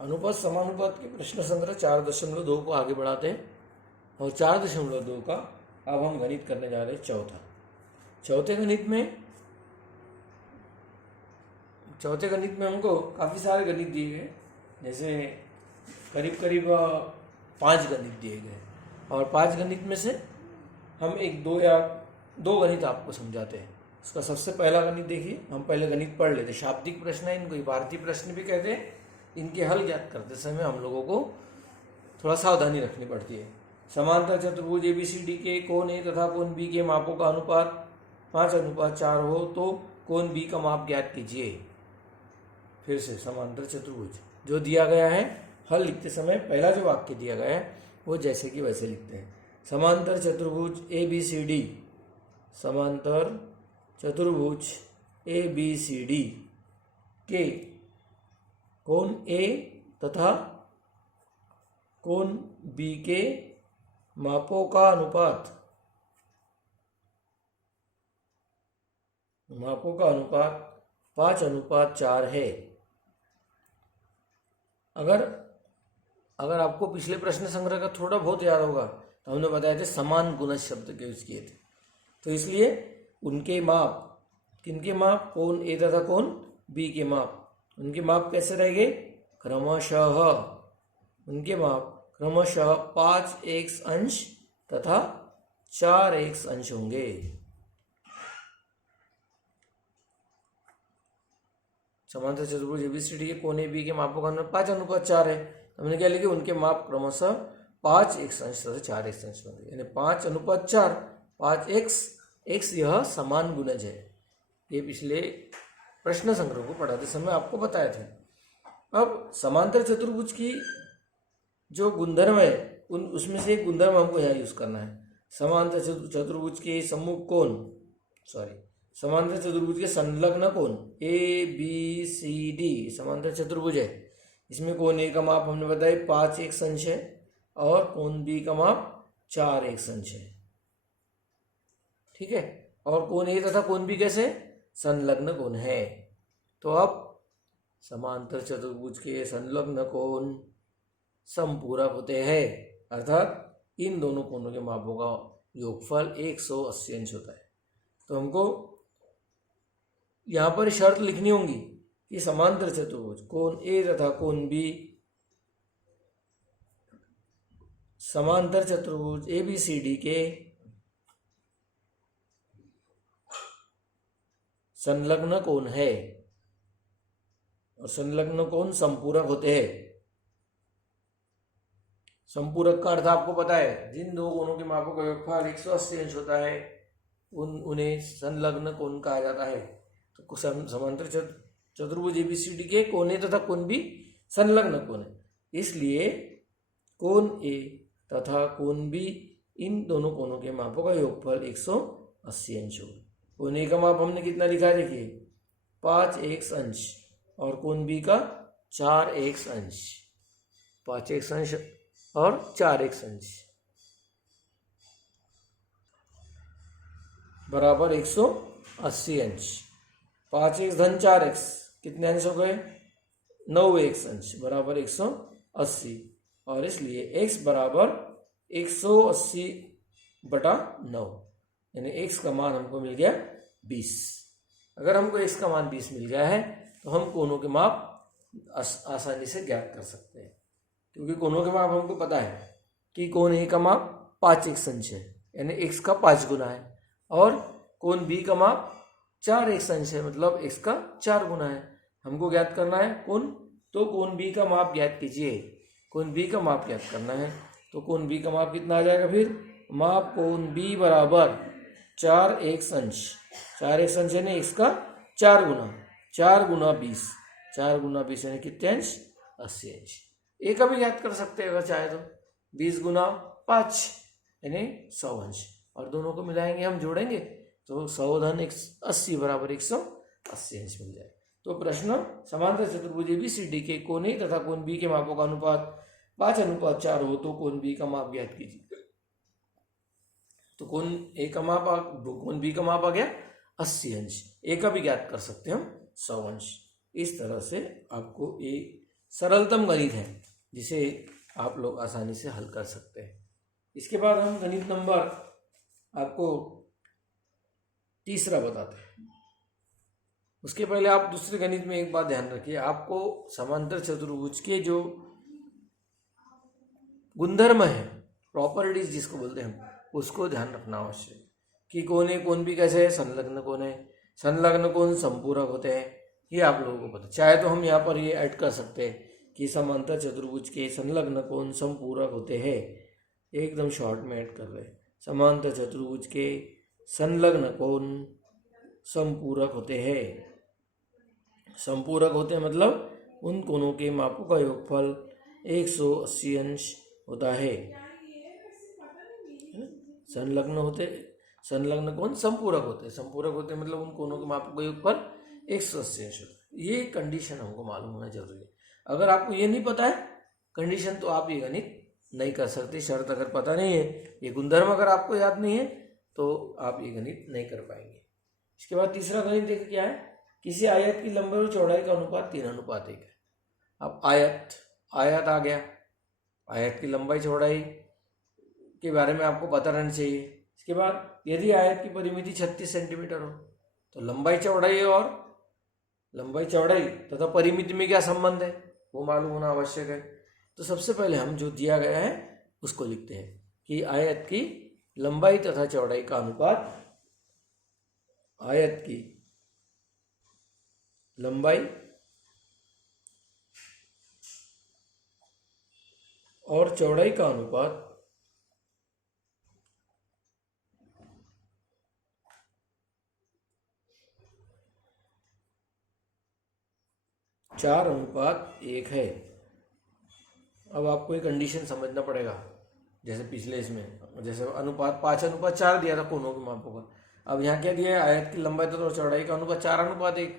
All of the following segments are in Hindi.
अनुपात समानुपात के प्रश्न संग्रह 4.2 को आगे बढ़ाते हैं और 4.2 का अब हम गणित करने जा रहे हैं चौथे गणित में हमको काफ़ी सारे गणित दिए गए, जैसे करीब करीब 5 गणित दिए गए और 5 गणित में से हम दो गणित आपको समझाते हैं। इसका सबसे पहला गणित देखिए, हम पहले गणित पढ़ लेते। शाब्दिक प्रश्न है, इनको इबारती प्रश्न भी कहते हैं। इनके हल ज्ञात करते समय हम लोगों को थोड़ा सावधानी रखनी पड़ती है। समांतर चतुर्भुज ABCD के कोण A तथा कोण B के मापों का अनुपात 5:4 हो तो कोण B का माप ज्ञात कीजिए। फिर से समांतर चतुर्भुज जो दिया गया है, हल लिखते समय पहला जो वाक्य दिया गया है वो जैसे कि वैसे लिखते हैं। समांतर चतुर्भुज ABCD के कोण A तथा कोण B के मापों का अनुपात 5:4 है। अगर आपको पिछले प्रश्न संग्रह का थोड़ा बहुत याद होगा तो हमने बताया थे समान गुणज शब्द के यूज किए थे, तो इसलिए उनके माप, किनके माप, कोण A तथा कोण B के माप, उनके माप कैसे रहेंगे, उनके माप क्रमशः 5x अंश तथा 4x अंश होंगे। समांतर चतुर्भुज ABCD के कोण AB के मापों का अनुपात 5:4 है। हमने क्या लिखे, उनके माप क्रमशः 5x अंश तथा 4x अंश होंगे, यानी 5:4, 5x यह समान गुणज है। ये पिछले प्रश्न संग्रह को पढ़ाते समय आपको बताए थे। अब समांतर चतुर्भुज की जो गुणधर्म है उसमें से एक गुणधर्म हमको यहाँ यूज करना है। समांतर चतुर्भुज के समांतर चतुर्भुज के संलग्न कोण ABCD समांतर चतुर्भुज है। इसमें कोण A का माप हमने बताया 5x अंश है और कोण B का माप 4x अंश है, ठीक है। और कोण A तथा कोण B कैसे संलग्न कोण है। तो अब समांतर चतुर्भुज के संलग्न कोण समपूरक होते हैं, अर्थात इन दोनों कोणों के मापों का योगफल 180 अंश होता है। तो हमको यहाँ पर शर्त लिखनी होगी कि समांतर चतुर्भुज कोण A तथा कोण B, समांतर चतुर्भुज ABCD के संलग्न कोण है और संलग्न कोण संपूरक होते हैं। संपूरक का अर्थ आपको पता है, जिन दो कोणों के मापों का योगफल 180 अंश होता है उन्हें संलग्न कोण कहा जाता है। तो समांतर चतुर्भुज ABCD के कोण A तथा कोण B संलग्न कोण है, इसलिए कोण A तथा कोण B इन दोनों कोणों के मापों का योगफल 180 अंश होगा। कोण A का माप हमने कितना लिखा है, देखिए 5x अंश और कोण B का 4x अंश, 5x अंश और 4x अंश बराबर 180 अंश। 5x धन 4x कितने अंश हो गए, 9x अंश बराबर 180, और इसलिए x बराबर 180/9, यानी x का मान हमको मिल गया 20। अगर हमको x का मान 20 मिल गया है तो हम कोणों के माप आसानी से ज्ञात कर सकते हैं, क्योंकि कोणों के माप हमको पता है कि कोण A का माप 5x अंश है, यानी x का 5 गुना है, और कोण B का माप 4x अंश है, मतलब x का 4 गुना है। हमको ज्ञात करना है कोण, तो कोण B का माप ज्ञात कीजिए। कोण B का माप ज्ञात करना है तो कोण B का माप कितना आ जाएगा, फिर माप कोण B बराबर 4x अंश, 4x अंश यानी x का 4 गुना, 4 गुना 20, 4 गुना 20 यानी कितने अंश, 80 अंश। ए का भी ज्ञात कर सकते हैं अगर चाहे तो, 20 गुना 5 यानी 100 अंश, और दोनों को मिलाएंगे, हम जोड़ेंगे तो 100 धन 80 बराबर 180 अंश मिल जाए। तो प्रश्न समांतर चतुर्भुज ABCD के कोण A तथा कोण B के मापों का अनुपात 5:4 हो तो कोण B का माप ज्ञात कीजिए। तो कोण B का माप आ गया 80 अंश, A का भी ज्ञात कर सकते हैं हम 100 अंश। इस तरह से आपको सरलतम गणित है जिसे आप लोग आसानी से हल कर सकते हैं। इसके बाद हम गणित नंबर आपको तीसरा बताते हैं। उसके पहले आप दूसरे गणित में एक बात ध्यान रखिए, आपको समांतर चतुर्भुज के जो गुणधर्म है, प्रॉपर्टीज जिसको बोलते हैं हम, उसको ध्यान रखना आवश्यक कि कोण भी कैसे है, संलग्न कोण है, संलग्न कोण संपूरक होते हैं, ये आप लोगों को पता। चाहे तो हम यहाँ पर ये ऐड कर सकते हैं कि समांतर चतुर्भुज के संलग्न कोण संपूरक होते हैं, एकदम शॉर्ट में ऐड कर रहे हैं। समांतर चतुर्भुज के संलग्न कोण संपूरक होते हैं। संपूरक होते हैं मतलब उन कोणों के मापों का योगफल 180 अंश होता है। संलग्न कोण संपूरक होते हैं। संपूरक होते हैं मतलब उन कोणों के मापों का योगफल 180 अंश होता है। ये कंडीशन हमको मालूम होना जरूरी है। अगर आपको ये नहीं पता है कंडीशन, तो आप ये गणित नहीं कर सकते। शर्त अगर पता नहीं है, ये गुणधर्म अगर आपको याद नहीं है, तो आप ये गणित नहीं कर पाएंगे। इसके बाद तीसरा गणित देखिए क्या है। किसी आयत की लंबाई और चौड़ाई का अनुपात 3:1 है। अब आयत आ गया, आयत की लंबाई चौड़ाई के बारे में आपको पता रहना चाहिए। इसके बाद यदि आयत की परिमिति 36 सेंटीमीटर हो, तो लंबाई चौड़ाई तथा परिमिति में क्या संबंध है वो मालूम होना आवश्यक है। तो सबसे पहले हम जो दिया गया है उसको लिखते हैं कि आयत की लंबाई तथा चौड़ाई का अनुपात, आयत की लंबाई और चौड़ाई का अनुपात 4:1 है। अब आपको एक कंडीशन समझना पड़ेगा, जैसे पिछले इसमें जैसे अनुपात 5:4 दिया था कोनों के मापों का। अब यहाँ क्या दिया है, आयत की लंबाई तथा चौड़ाई का अनुपात 4:1।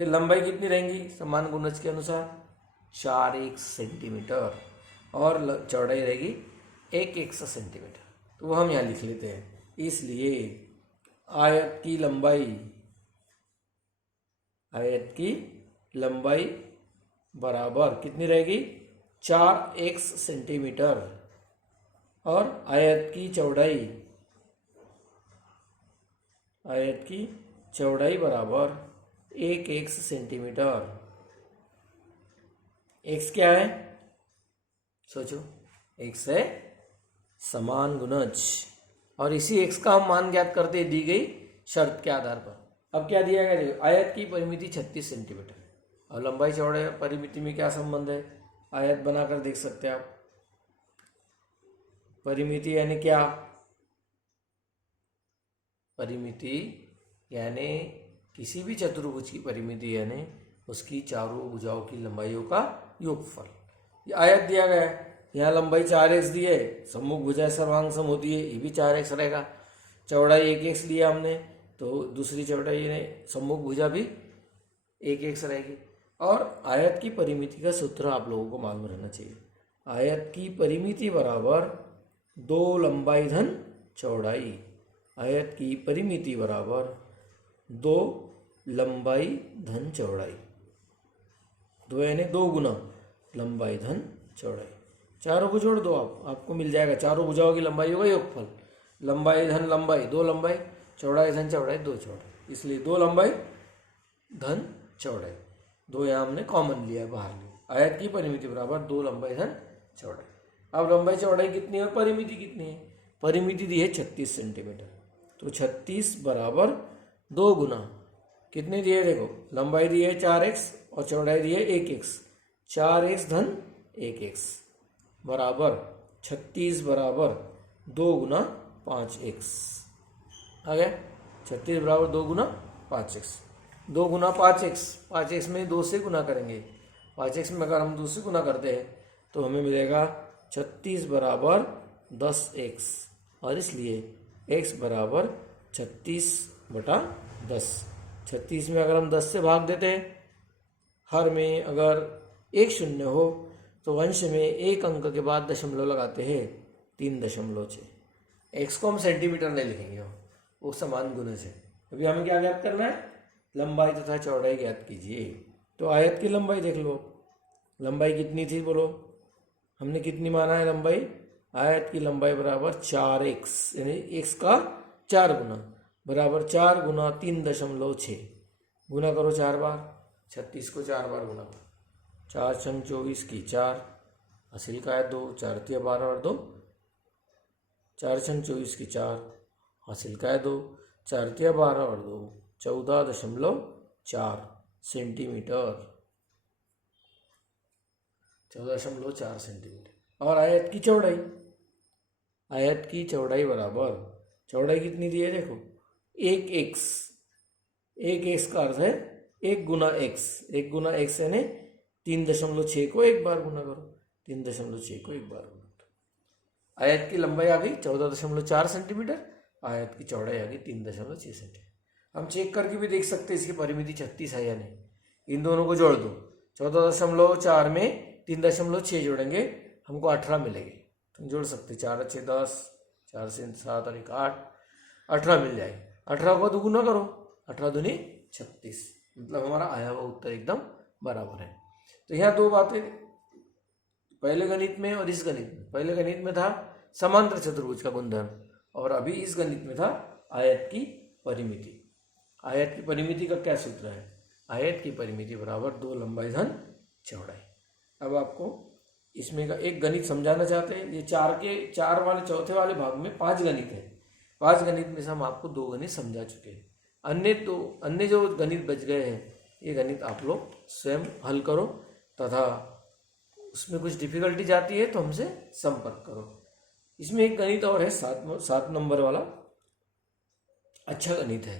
फिर लंबाई कितनी रहेंगी समान गुणज के अनुसार, 4x सेंटीमीटर, और चौड़ाई रहेगी 1x सेंटीमीटर। तो वो हम यहाँ लिख लेते हैं। इसलिए आयत की लंबाई बराबर कितनी रहेगी, 4x सेंटीमीटर, और आयत की चौड़ाई बराबर 1x सेंटीमीटर। x क्या है, सोचो, x है समान गुणज, और इसी x का हम मान ज्ञात करते हैं दी गई शर्त के आधार पर। अब क्या दिया गया, देखो आयत की परिमिति 36 सेंटीमीटर, और लंबाई चौड़ाई परिमिति में क्या संबंध है, आयत बनाकर देख सकते हैं आप। परिमिति यानी क्या, परिमिति यानी किसी भी चतुर्भुज की परिमिति यानी उसकी चारों भुजाओं की लंबाइयों का योगफल। ये आयत दिया गया है, यहाँ लंबाई 4x दी है, सम्मुख भुजा सर्वांग सम होती है, ये भी 4x रहेगा। चौड़ाई 1x लिया हमने, तो दूसरी चौड़ाई ने सम्मुख भुजा भी 1x रहेगी। और आयत की परिमिति का सूत्र आप लोगों को मालूम रहना चाहिए। आयत की परिमिति बराबर 2 लंबाई धन चौड़ाई। आयत की परिमिति बराबर 2 लंबाई धन चौड़ाई। 2 यानी 2 गुना लंबाई धन चौड़ाई। चारों को जोड़ दो आपको मिल जाएगा चारों भुजाओं की लंबाइयों का योगफल। लंबाई धन लंबाई 2 लंबाई, चौड़ाई धन चौड़ाई 2 चौड़ाई, इसलिए 2 लंबाई धन चौड़ाई। 2 यहाँ हमने कॉमन लिया, बाहर लिया। आयत की परिमिति बराबर 2 लंबाई धन चौड़ाई। अब लंबाई चौड़ाई कितनी है और परिमिति कितनी है, परिमिति दी है 36 सेंटीमीटर, तो 36 बराबर 2 गुना कितने दिए, देखो लंबाई दी है 4x और चौड़ाई दी है 1x, 4x धन 1x बराबर 36 बराबर 2 गुना 5x आ गया। 36 बराबर 2 गुना 5x, 2 गुना 5x, 5x में 2 से गुना करेंगे। 5x में अगर हम 2 से गुना करते हैं तो हमें मिलेगा 36 बराबर 10x, और इसलिए x बराबर 36/10। 36 में अगर हम 10 से भाग देते हैं, हर में अगर 1 शून्य हो तो अंश में 1 अंक के बाद दशमलव लगाते हैं, 3.6। x को हम सेंटीमीटर नहीं लिखेंगे, वो समान गुणज है। अभी हमें क्या ज्ञात करना है, लंबाई तथा चौड़ाई ज्ञात कीजिए। तो आयत की लंबाई देख लो, लंबाई कितनी थी बोलो, हमने कितनी माना है लंबाई, आयत की लंबाई बराबर 4x, यानी x का 4 गुना, बराबर 4 गुना 3.6, गुना करो 4 बार, 36 को 4 बार गुना करो, 4 छंग 24 की 4, हासिल का है 2, 4 तिया 12 और 2, 4 छंग 24 की 4, हासिल का है 2, 4 तिया 12 और 2, 14.4 सेंटीमीटर, 14.4 सेंटीमीटर। और आयत की चौड़ाई, आयत की चौड़ाई बराबर, चौड़ाई कितनी दी है देखो, 1x, 1x का अर्थ है 1 गुना x, 1 गुना x यानी 3.6 को एक बार गुना करो, 3.6 को एक बार गुना करो। आयत की लंबाई आ गई 14.4 सेंटीमीटर, आयत की चौड़ाई आ गई 3.6 सेंटीमीटर। हम चेक करके भी देख सकते हैं इसकी परिमिति 36 है या नहीं, इन दोनों को जोड़ दो, 14.4 में 3.6 जोड़ेंगे हमको 18 मिलेंगे, तुम जोड़ सकते, 4 अच्छे 10, 4 से 7 और 1 8, 18 मिल जाएगी। 18 को दुगुना करो, 18 दूनी 36, मतलब हमारा आया हुआ उत्तर एकदम बराबर है। तो यहाँ दो बातें, पहले गणित में और इस गणित में, पहले गणित में था समांतर चतुर्भुज का गुणधर्म और अभी इस गणित में था आयत की परिमिति। आयत की परिमिति का क्या सूत्र है, आयत की परिमिति बराबर 2 लंबाई धन चौड़ाई। अब आपको इसमें का एक गणित समझाना चाहते हैं, ये 4 वाले चौथे वाले भाग में 5 गणित है, 5 गणित में से हम आपको 2 गणित समझा चुके हैं, अन्य जो गणित बच गए हैं ये गणित आप लोग स्वयं हल करो, तथा उसमें कुछ डिफिकल्टी जाती है तो हमसे संपर्क करो। इसमें एक गणित और है 7 नंबर वाला, अच्छा गणित है।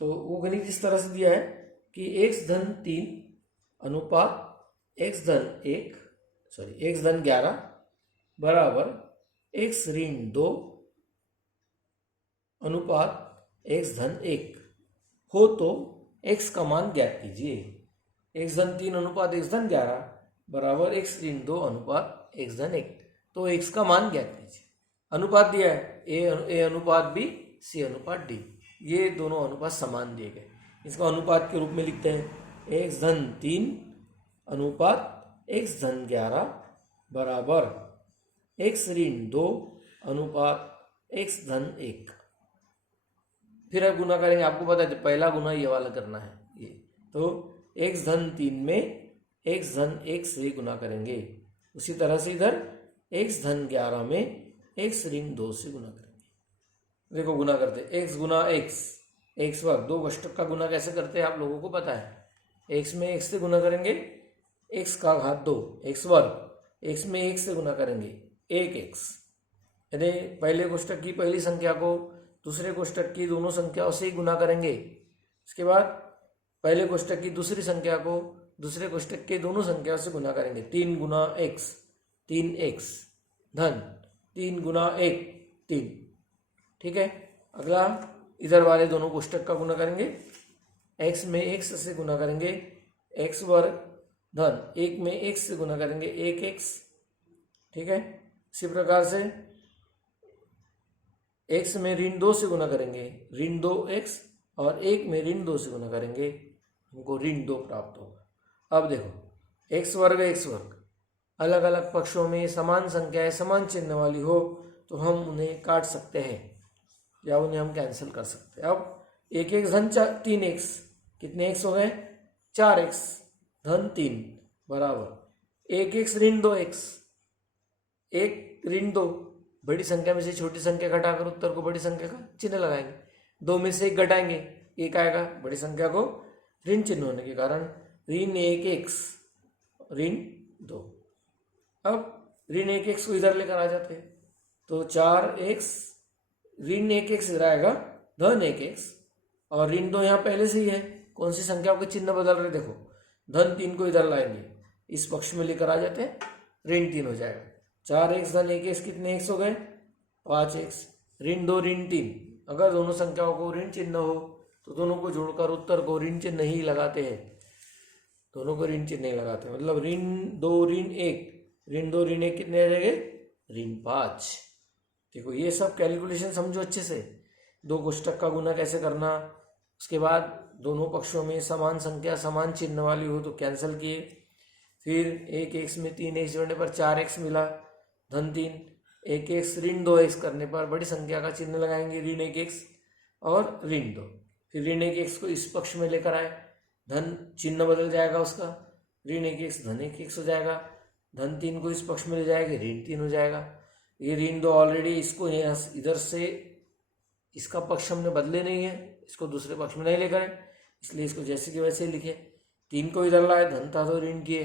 तो वो गणित इस तरह से दिया है कि x धन 3 अनुपात x धन 11 बराबर x ऋण 2 अनुपात x धन 1 हो तो x का मान ज्ञात कीजिए। x धन 3 अनुपात x धन 11 बराबर x ऋण 2 अनुपात x धन 1, तो x का मान ज्ञात कीजिए। अनुपात दिया है a अनुपात b, c अनुपात d, ये दोनों अनुपात समान दिए गए, इसका अनुपात के रूप में लिखते हैं x धन 3 अनुपात x धन 11 बराबर x ऋण 2 अनुपात x धन 1। फिर अब गुना करेंगे, आपको पता है पहला गुना ये वाला करना है, ये तो x धन 3 में x धन 1 से गुना करेंगे, उसी तरह से इधर x धन 11 में x ऋण 2 से गुना करेंगे। देखो गुना करते, x गुना x वर्ग, 2 अष्टक का गुना कैसे करते हैं आप लोगों को पता है, x में x से गुना करेंगे x का घात 2 x वर्ग, x में 1 से गुना करेंगे 1x, यानी पहले कोष्टक की पहली संख्या को दूसरे कोष्टक की दोनों संख्याओं से ही गुना करेंगे, इसके बाद पहले कोष्टक की दूसरी संख्या को दूसरे कोष्टक के दोनों संख्याओं से गुना करेंगे, 3 गुना x 3x धन 3 गुना 1 3, ठीक है। अगला इधर वाले दोनों कोष्टक का गुना करेंगे, x में x से गुना करेंगे x वर्ग धन 1 में x से गुना करेंगे 1x, ठीक है। इसी प्रकार से x में ऋण 2 से गुना करेंगे ऋण 2x और 1 में ऋण 2 से गुना करेंगे, हमको ऋण 2 प्राप्त होगा। अब देखो x वर्ग अलग अलग पक्षों में समान संख्याएं समान चिन्ह वाली हो तो हम उन्हें काट सकते हैं या उन्हें हम कैंसिल कर सकते हैं। अब 1x धन 3x, कितने x हो गए 4x धन 3 बराबर 1x ऋण 2x, 1 ऋण 2, बड़ी संख्या में से छोटी संख्या घटाकर उत्तर को बड़ी संख्या का चिन्ह लगाएंगे, 2 में से 1 घटाएंगे 1 आएगा, बड़ी संख्या को ऋण चिन्ह होने के कारण ऋण 1x ऋण 2। अब ऋण 1x को इधर लेकर आ जाते हैं, तो 4x ऋण 1x इधर आएगा धन 1x और ऋण 2 यहाँ पहले से ही है, कौन सी संख्याओं के चिन्ह बदल रहे देखो, धन 3 को इधर लाएंगे, इस पक्ष में लेकर आ जाते हैं, ऋण 3 हो जाएगा, 4x धन 1x कितने x हो गए 5x, ऋण 2 ऋण 3, अगर दोनों संख्याओं को ऋण चिन्ह हो तो दोनों को जोड़कर उत्तर को ऋण चिन्ह नहीं लगाते हैं, दोनों को ऋण चिन्ह नहीं लगाते, मतलब ऋण 2 ऋण 1, ऋण 2 ऋण 1 कितने आ जाएंगे ऋण 5। देखो ये सब कैलकुलेशन समझो अच्छे से, 2 कोष्टक का गुना कैसे करना, उसके बाद दोनों पक्षों में समान संख्या समान चिन्ह वाली हो तो कैंसिल किए, फिर एक एक्स में 3x जोड़ने पर 4x मिला, धन 3, 1x ऋण 2x करने पर बड़ी संख्या का चिन्ह लगाएंगे, ऋण 1x और ऋण 2, फिर ऋण 1x को इस पक्ष में लेकर आए, धन चिन्ह बदल जाएगा उसका, ऋण 1x धन 1x हो जाएगा, धन 3 को इस पक्ष में ले जाएंगे, ऋण 3 हो जाएगा। ये ऋण 2 ऑलरेडी इसको यहाँ इधर से इसका पक्ष हमने बदले नहीं है, इसको दूसरे पक्ष में नहीं लेकर है, इसलिए इसको जैसे कि वैसे लिखे। 3 को इधर लाए, धन था तो ऋण किए,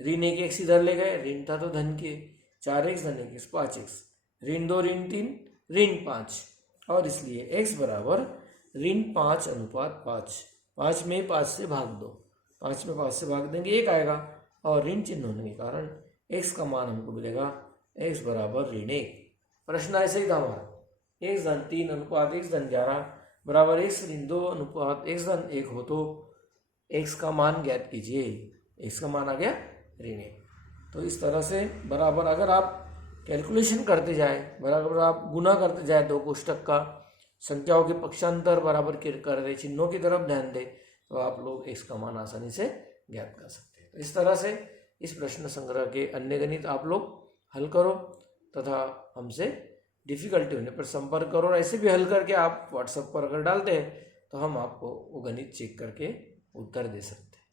ऋण 1x इधर ले गए, ऋण था तो धन किए, 4x धन 1x 5x, ऋण 2 ऋण 3 ऋण 5, और इसलिए x बराबर ऋण 5 अनुपात 5। 5 में 5 से भाग दो, 5 में 5 से भाग देंगे 1 आएगा, और ऋण चिन्ह होने के कारण x का मान हमको मिलेगा x बराबर ऋण 1। प्रश्न ऐसे ही था हमारा, x धन 3 अनुपात x धन 11 बराबर x ऋण 2 अनुपात x धन 1 हो तो x का मान ज्ञात कीजिए। x का मान आ गया ऋण 1। तो इस तरह से बराबर अगर आप कैलकुलेशन करते जाए, बराबर आप गुना करते जाए दो कोष्टक का, संख्याओं के पक्षांतर बराबर कर दे, चिन्हों की तरफ ध्यान दे, तो आप लोग x का मान आसानी से ज्ञात कर सकते हैं। तो इस तरह से इस प्रश्न संग्रह के अन्य गणित आप लोग हल करो तथा हमसे डिफिकल्टी होने पर संपर्क करो, और ऐसे भी हल करके आप व्हाट्सएप पर अगर डालते हैं तो हम आपको वो गणित चेक करके उत्तर दे सकते हैं।